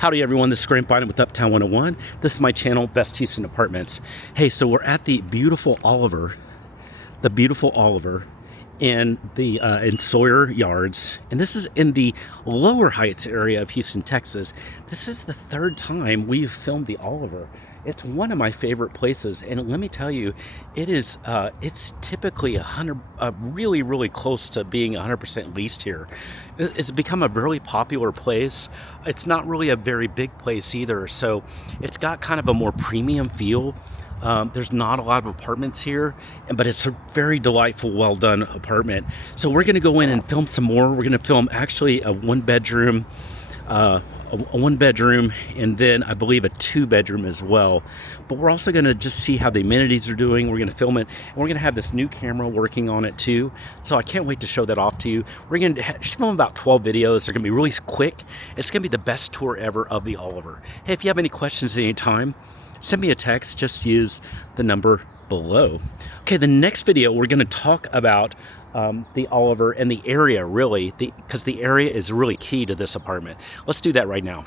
Howdy everyone, this is Grant Biden with Uptown 101. This is my channel, Best Houston Apartments. Hey, so we're at the beautiful Oliver in Sawyer Yards, and this is in the Lower Heights area of Houston, Texas. This is the third time we've filmed the Oliver. It's one of my favorite places, and let me tell you, it's typically really close to being 100% leased here. It's become a really popular place. It's not really a very big place either, so it's got kind of a more premium feel. There's not a lot of apartments here, but it's a very delightful, well done apartment. So we're gonna go in and film some more. We're gonna film actually a one bedroom, and then I believe a 2-bedroom as well. But we're also gonna just see how the amenities are doing. We're gonna film it, and we're gonna have this new camera working on it too. So I can't wait to show that off to you. We're gonna film about 12 videos. They're gonna be really quick. It's gonna be the best tour ever of the Oliver. Hey, if you have any questions at any time, send me a text. Just use the number below. Okay, the next video we're gonna talk about the Oliver and the area, really, because the area is really key to this apartment. Let's do that right now.